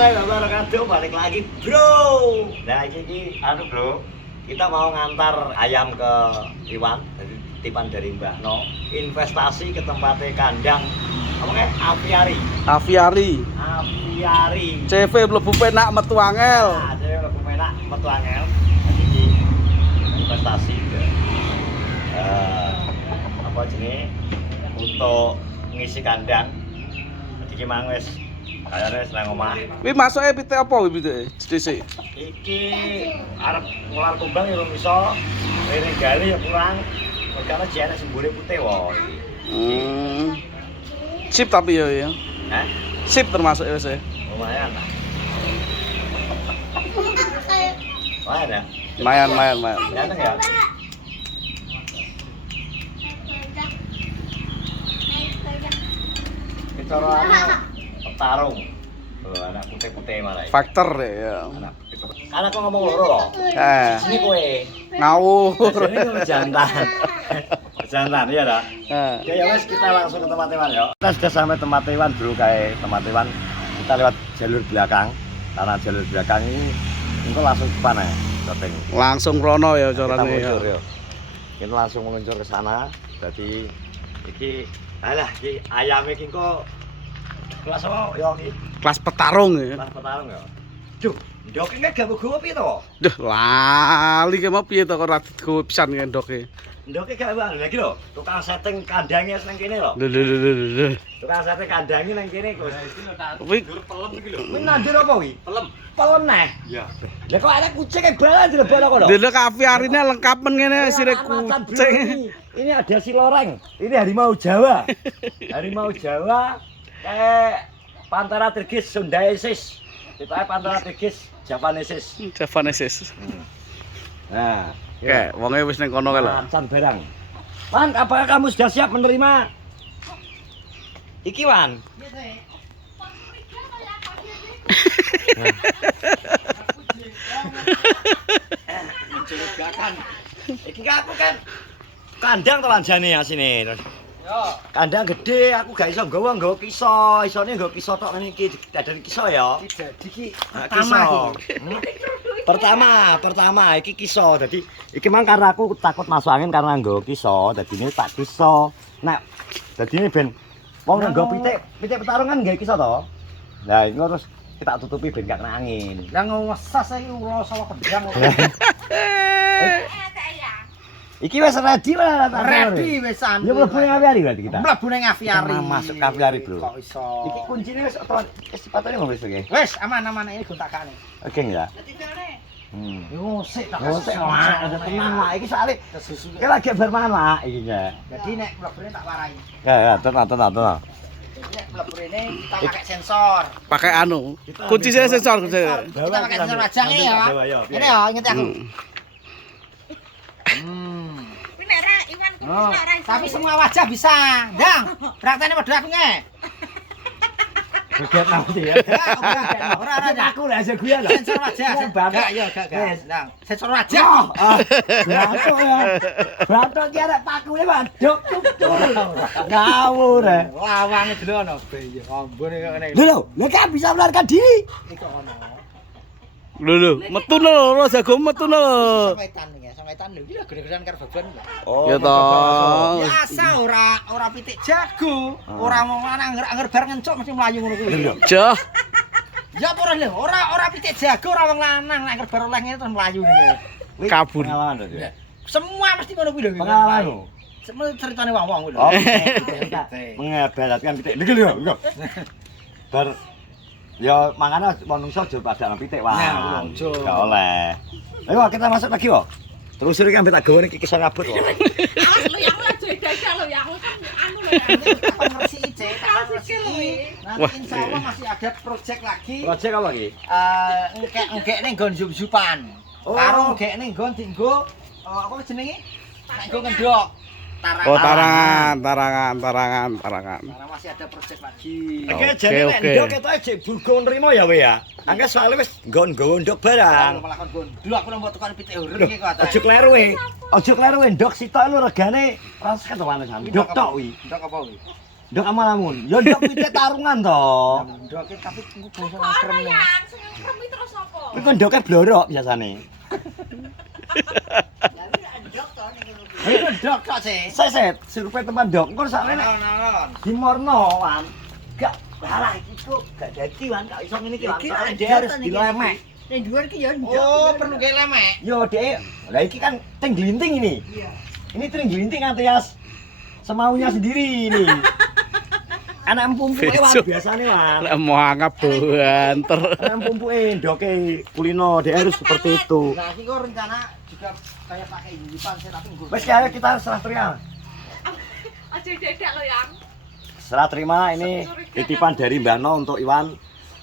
warahmatullahi wabarakatuh. Balik lagi, bro. Nah, ini anu, bro. Kita mau ngantar ayam ke Iwan, dari titipan dari Mbah No. Investasi ke tempatnya kandang. Apa kayak aviari? Aviari. CV mlebu penak metu angel. Nah, jadi lebih enak metu angel. Jadi investasi ke apa jenis untuk ngisi kandang. Jadi mang wis kayane wis nang omah. Kuwi masuke pitik apa kuwi pitike? Dhisik. Iki arep ngular kumbang ya iso. Rene gali ya kurang. Karena jane sembure putih wae. Sip tapi ya. Hah? Sip termasuk ya wis. Lumayan. Lumayan ya? Lumayan. Ganteng ya? Kita petarung. Tuh, anak putih-putih malah. Faktor ya. Karena kok ngomong loro loh. Sini kowe. Ngawur. Ini kowe jantan. Jantan iya dah. Heeh. Ya wes kita langsung ke tempat Iwan ya. Kita sudah sampai tempat Iwan bro, kayak tempat Iwan. Kita lewat jalur belakang. Karena jalur belakang ini engko langsung ke mana ya? Syuting. Langsung rono ya Kita carane meluncur ya. ya. Kita langsung meluncur ke sana. Jadi iki alah iki ayam iki kok kelas apa ya iki? Kelas petarung ya. Kelas petarung ya. Duh, ndok iki gak gawe piye to? Duh, lali ke mau piye to kok radit go pisan ngendoke. Ndok iki gak bae lagi lho. Tukang setting kandangnya nang kene lho. Lho. Tukang setting kandangnya nang kene kok. Kuwi Pelem iki lho. Kuwi nandur apa kuwi? Pelem. Pelem neh. Iya. Lah kok ada kucing kayak bala dilebokno kono? dene kaviarine lengkap men ngene sire kucing. Ini ada si loreng. Ini harimau Jawa. Harimau Jawa kayak Panthera tigris sundaensis. Kita Panthera tigris japanesis. Javanesis. Nah, Kayak wonge wis ning kono kae lho. Macan barang. Wan, apakah kamu sudah siap menerima? Iki Wan. Mencurigakan. Iki kan aku kan kandang to lanjane asine. Yo. Kandang gede, aku gak iso nggawa kiso. Isone nggawa kiso tok ngene iki dadani kiso ya. Iki Kiso. Pertama iki kiso. Dadi iki mang karena aku takut masuk angin karena nggawa kiso, dadine tak kiso. Nah, dadine ben wong nggawa pitik petarungan nggawe kiso to. Nah, iku terus kita tutupi ben gak kena angin. lah ngesas iki ulo sawo pedang. Iki wis ready lah. Ready wisan. Ya mlebu ning aviari berarti kita. Mlebu ning aviari. Kita masuk ke aviari, Bro. Kok iso? Iki kuncine wis sepatune mau wis iki. Wis aman-aman ini gontakane. Oke ya. Yo sik tak Oh, sik ada tenang lah iki soalé kesusu. iki lagi bermain lah iki ya. Jadi nek mlebune tak warai. Ya, tenang. Jadi nek mlebune kita pakai sensor. Pakai anu. Kunci saya sensor kunci. Kita pakai sensor wajah ini ya. Ini ya, inget aku. Kuwi nek ra Iwan kuwi Oh, nek ra iso. tapi semua wajah bisa. Ndang, prakteknya padha aku nge. Beget nanti ya. Ora Aku lah aja gue loh. sensor wajah. Bangga. Gak. Ndang, sensor wajah. Berantem ya. Berantem ki arek pakune manduk tuk. Ngawur. Lawange delono. Ya ampun kok ngene. Lho kan bisa melarikan diri. Iki ono. Lho, metu lho, jago metu lho. Samaitan lho. Iki lho gede-gedean karo beban. Ya toh. Biasa ora pitik jago. Ora mau anger bar ngencuk mesti mlayu ngono kuwi. Jah. Ya apa ora lho, ora pitik jago ora wong lanang nek bar oleh ngene terus mlayu ngene. Kabur. Pengalaman lho. Semua mesti ngono kuwi lho. Pengalaman lho. Semua ceritane wong-wong kuwi lho. Mengebelatkan pitik. Niki lho. Bar ya mangane manungsa aja pada pitik wae. Ya, ojo. Gak oleh. Ayo kita masuk lagi kok. Terus iki kan tak gawe iki kisah ngabut kok. Awas lho yang aja dajal lho yang kan anu lho yang. Pengresi Cek, nanti insyaallah masih ada project lagi. Project apa iki? Ngek ning nggon zup-zupan. Oh. Karo ngek ning nggon dienggo apa jenenge? Nek nggo ngendok. Oh, tarangan. Karena masih ada project lagi. Oke, Oke, jadi nek oke. ndok ketoke jek burgo nrimo ya we ya. Angge soalnya wis nggon-nggon ndok barang. Malah kon gondol aku nang tukang pitik urut iki kok. Ojo kleru we ndok sitok lu regane 250 to wane sampe. Ndok tok wi. Ndok apa kuwi? Ndok amalamun. Ya ndok pitik tarungan to. Ndoke tapi engko basa Kok ana krem. yang sing kremi terus apa? Kuwi kon ndoke blorok biasane. Ayo ndok kok sih. Seset, sirupe teman ndok. Engko sakmene Naon. dimorno wan. Gak halah iki kok gak dadi wan gak iso ngene iki wan. Iki Soale ada dia harus nih, dilemek. Ning dhuwur ki ya ndok. Oh, perlu ge lemek. Yo dek, lah iki kan ting glinting ini. Iya. Ini ting glinting Atias semaunya sendiri ini. Anak empumpuke wan Besok. biasane wan. Lek mau angap banter. Anak empumpuke ndoke kulino dia harus seperti itu. Nah, iki kok rencana juga kayak pakai yulipan sih tapi nggo. Wes kaya kita serah terima. Aja dadak lo yang. Serah terima ini titipan dari Mbak No untuk Iwan.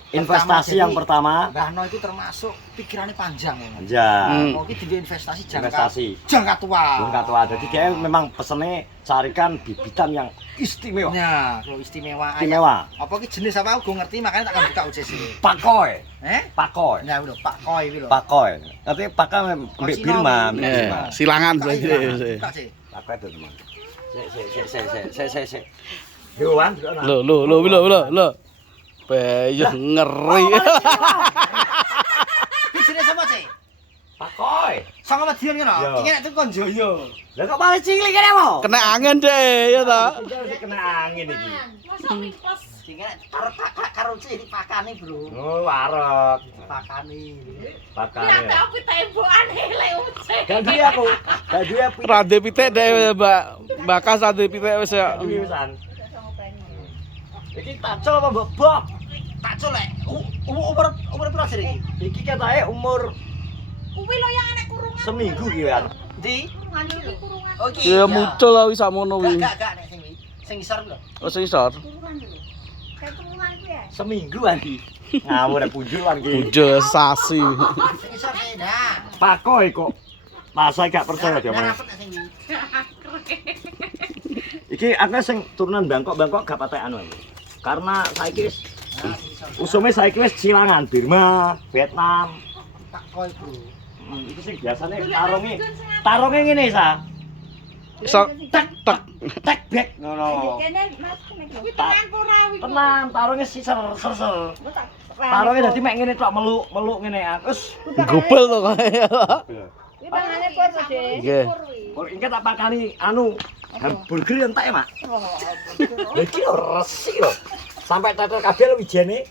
Investasi Pertama, yang jadi- pertama. Mbah No itu termasuk pikirannya panjang ya. Ya, Mau iki di investasi jangka investasi. jangka tua. Jangka tua. Jadi dia memang pesennya carikan bibitan yang istimewa. Ya, kalau istimewa. Istimewa. Apa ki jenis apa aku ngerti makanya tak akan buka UCC. Pakoy. Pakoy. Ya udah, Pakoy iki lho. Pakoy. Tapi pakai mbek Konsino, Birma, Mbak. mbek Eh, Birma. silangan Buka saja. iki, buka sih. Pakoy itu teman. Sik. Yo Wan, Lo. Bayang ngeri. Ki jenis apa sih? Pakoy. Sanga medion ngono. Yo. Iki nek tekan Joyo. Lah kok malah cilik kene mau? Kena angin deh, ya ta. Kena angin iki. Masa miklos. Sing karo karo cih dipakani, Bro. Oh, warok. Dipakani. Pakane. Ya tak aku tembokan hele uce. Gak duwe aku. Gak duwe pitik. Rade pitik deh, Mbak. Bakas rade pitik wis ya. Wisan. Iki tacol apa mbok bok? Tak colek. Umur pira sih iki? Iki katae umur Kuwi lo yang anak kurungan. seminggu ki kan. Di Nganu iki kurungan. Oh iki. Ya muncul lah wis sakmono kuwi. Gak nek sing iki. Sing isor lho. Oh sing isor. Kurungan dulu. Kayak kurungan ku ya. Seminggu lagi. Ngawur punjul kan ki. Punjul sasi. Sing isor sih. Nah. Pakoy kok. Masa gak percaya dia Nah, Mas. rapet nek sing iki. Iki aku sing turunan Bangkok gak patek anu. Karena saiki wis Nah, sing isor. usume saiki wis silangan Birma, Vietnam. Pakoy, Bro. Iki sing biasane tarunge ngene sa. Sok Tek tek tek back ngono. Kene Mas kene ku. Kuwi tenan pora wi. Tenan tarunge siser. Tarunge dadi mek ngene tok meluk ngene. Terus gubel to kaya. Iki pangane pur to, Dik. Nggih. kok iki tak pakani anu hamburger entek, Mak. Lha iki lho resik lho. Sampai tetel kabeh lho wijene.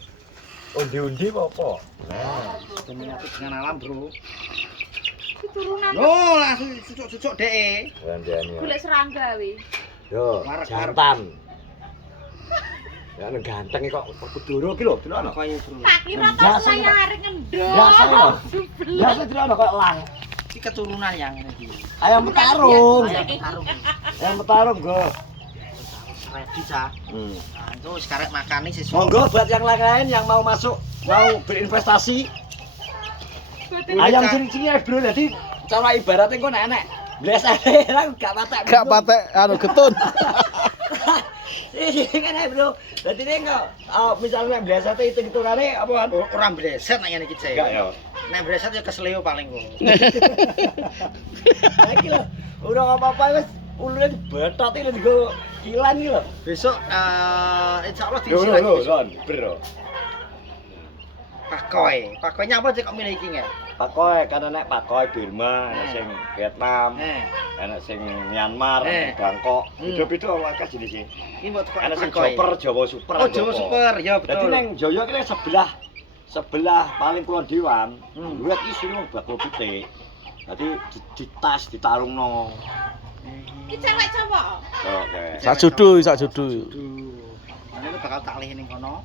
Undi-undi apa? Nah, Temen aku dengan alam, Bro. Iki turunan Oh, langsung cucuk-cucuk dek. gantiane. golek serangga wi. Yo, jantan. Ya anu ganteng kok peduro ki lho, delok. Pakoy, Bro. Tak kira Biasa, tas saya arek ngendok. Biasa lho. Biasa delok kok lang. Iki keturunan yang ini iki. Ayam petarung. Ayam karung. Ayam petarung, Go. Ready, Cak. Nah, itu sekarang makan nih siswa. Monggo buat yang lain yang mau masuk, mau berinvestasi. Ayam cilik-cilik bro, jadi cara ibaratnya kok nek blesane ra gak patek. Gak patek anu getun. Iki kan bro. Dadi nek kok misalnya blesate hitung-hitungane apa kan? Orang breset nek ngene iki, Cek. Enggak ya. Nek breset ya kesleo paling kok. Lah iki lho, ora apa-apa wis ulune dibetot iki lho digo kilan iki lho. Besok insyaallah Lho diisi lho lagi. lho, bro. Pakoy. Pakoy nyapa Cek kok milih iki nggak? Pakoy karena nek pakoy Birma, ana sing Vietnam, ana sing Myanmar, Eh. Bangkok. Hmm. Beda-beda akeh jenise. Ini buat Ana sing pakoy. Joper, Jawa Super. Oh, Jawa Super. Ya Dadi betul. neng Jaya ki sebelah paling kulon Dewan. Hmm. Luwih iki sing bakul pitik. Dadi ditas ditarungno. Iki cewek cowok. Oke. Sak judu, sak judu. Nah, itu bakal tak lih ning kono.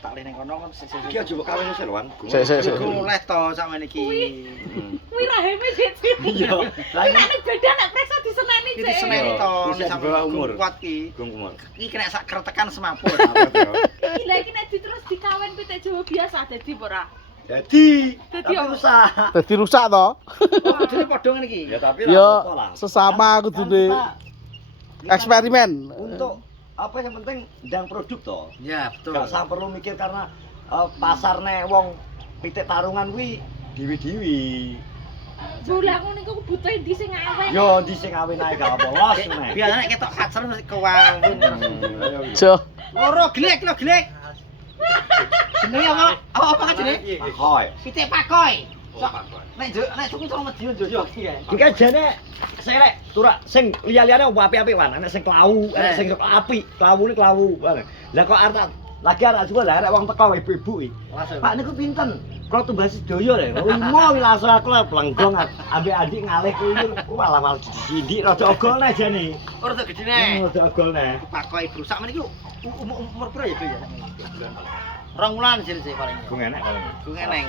Tak lih ning kono kan sik Iki aja mbok kawin wis lho, Wan. Sik. mulai to sak ngene iki. Hmm. Kuwi rahime dadi. Iya. Lah Nek nek beda nek preksa diseneni Iki Cek. seneni to Bisa sak di bawah umur. kuat ki. Gung kumur. Iki kena sak kretekan semaput. Iki lha iki nek terus dikawin pitik Jawa biasa dadi apa ora? Dadi Dadi apa? rusak. Dadi rusak to. Oh, kudune padha ngene iki. Ya tapi Ya apa lah. sesama Kan kudune kita eksperimen. untuk apa yang penting ndang produk toh. Ya, betul. Gak usah perlu mikir karena pasarne wong pitik tarungan kuwi diwi-diwi. Jule aku niku butuh ndi sing awet. Yo di sing awin ae gak apa los nek. Biasane ketok kacer mesti kewawun. Jo. Loro glek lho glek. Jenenge apa? Apa kan jenenge? Pakoy. Pitik pakoy. Nek cukup sama Medion yo iki ya. Iki jane selek turak sing liya-liyane apik-apik wan, nek sing klawu, nek sing apik, klawune klawu. Lah kok arek lagi arek juga lah arek wong teko ibu-ibu iki. Pak niku pinten? Kalau tumbas sedaya lho. Mau langsung aku lah blenggong ambek adik ngalih kuwi malah didik rada ogol nek jane. Ora tak gedene. Rada ogol nek. Pakoy rusak meniki umur pira ya, ya? 2 bulan sih paling. Gung enek paling. Gung eneng.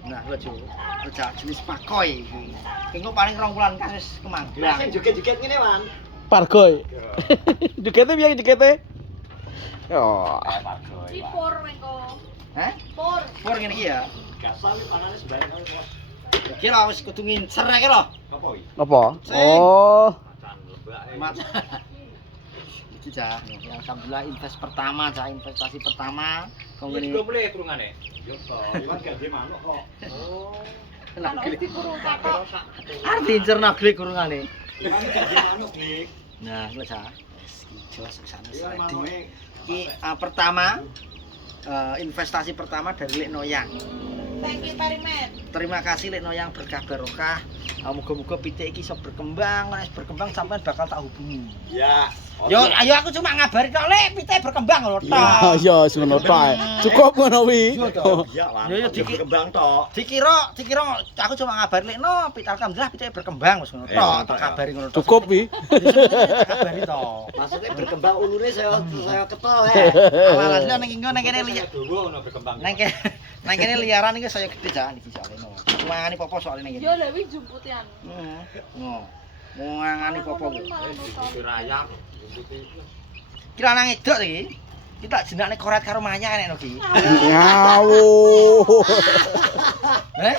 Nah, lho Jo. Aja jenis pakoy iki. Engko paling 2 bulan kan wis kemanggilan. Sing joget-joget ngene wan. Pargoy. Dikete piye dikete? Yo. Cipur mengko. Hah? Pur. Pur ngene iki ya. Gasal iki panane sembarang kok. Iki lho wis kudu ngincer iki lho. Apa iki? Apa? Sing. Oh. Mat. Iki Cah, alhamdulillah investasi pertama. Kok ngene. boleh kurungane. Yo to, iwan gak dhe manuk kok. Oh. Kan wis dipurung kakak. Arti incerna glek kurungane. Iwan gak dhe manuk, Dik. Nah, lho Cah. Wis iki jelas kesana Iwan manuke Iki pertama investasi pertama dari Lek Noyang. Thank you very much. Terima kasih Lek Noyang berkah barokah. Muga-muga pitik iki iso berkembang, nek berkembang sampean bakal tak hubungi. ya. Yo, ayo aku cuma ngabari tok Lek pitik berkembang lho Ya, tok. ya ngono tok. Cukup ngono wi. Iya, Wan. Yo, yo, dikembang tok. Dikira aku cuma ngabari Lek no, alhamdulillah pitik berkembang wis ngono tok. Tak kabari ngono tok. Cukup wi. Tak kabari tok. Maksudnya berkembang ulune saya ketol Alah-alah ning ngene ning kene liya. Dawa ngono berkembang. Nang kene liaran iki saya gede Cah iki soalnya. Mangani popo soalnya ning Yo kene. lho wis jumputian. Ngono. Mangani popo. Rayap. Kira nang edok iki. Kita jenakne koret karo maya nek iki. Ngawuh. Heh?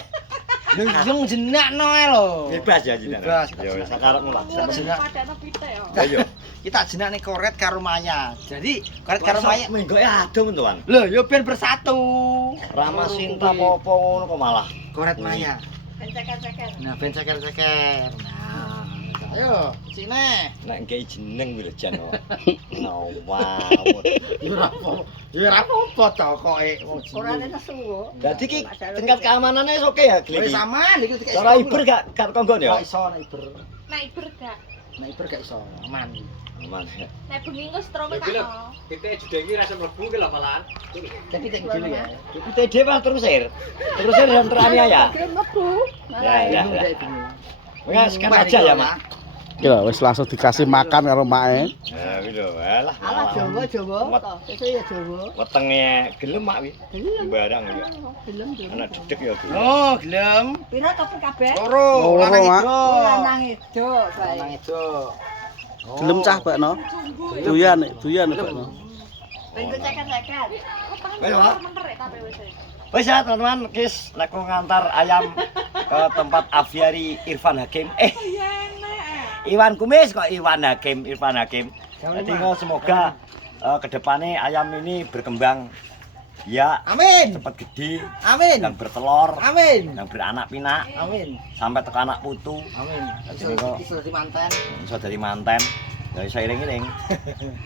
Lho jenakno ae lho. Bebas ya jinak. Bebas. Ya wis sakarepmu lah. Padane pitik yo. Ayo. Kita jenakne koret karo maya. Jadi koret karo maya. Menggo adem to, Wan. Lho, yo ben bersatu. Rama Sinta apa ngono kok malah. Koret maya. Ceker-ceker. Nah, ben ceker-ceker. Nah, ayo, sini. Nek nggae jeneng kuwi lho jan. Ngawur. Yo ora apa. Yo ora apa to koke wong Ora jeneng. nesu kok. Dadi ki tingkat keamanannya oke ya, Wis Gliki. aman iki dikek. Cara iber gak konggon ya? Gak iso nek iber. Nek iber gak. Nek iber gak iso, aman. Aman. Nek bengi engko strome tak ono. Kita juga ini rasa mlebu ki lho malahan. Tapi tek dulu ya. Kita dhewe terusir. Terusir dan teraniaya. Kirim mlebu. Ya, ya, Bingung ya. dek bingung. Enggak sekarang aja ya, Mak. Gila wis langsung dikasih makan karo mae. Ya, wis lho, alah. Ala Jawa, Jawa. Wet- toh. Itu ya Jawa. Wetenge gelem mak wi. Gelem. Barang ya. Gelem Jawa. Anak dedek ya. Gu. Oh, gelem. Pira kopi kabeh? Loro, Loro, lanang Mak. itu. Lanang itu, Lanang bae. itu. Gelem cah bakno. Duyan bakno. Bentuk ceker-ceker. Ayo, Mak. Menterek kabeh wis. Wis ya, teman-teman, kis nek ngantar ayam ke tempat aviari Irfan Hakim. Iwan Kumis kok Irfan Hakim. Jadi semoga ke depannya ayam ini berkembang ya Amin. cepat gede Amin. dan bertelur Amin. dan beranak pinak Amin. sampai ke anak putu. Amin. Jadi kok Iso di manten. iso dari manten. Dari saya iring-iring.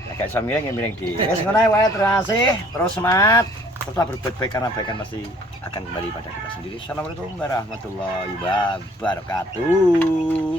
Nek gak iso miring ya miring di. Wis ngono ae wae, terima kasih. Terus semangat. Tetap berbuat baik karena baik pasti akan kembali pada kita sendiri. Assalamualaikum warahmatullahi wabarakatuh.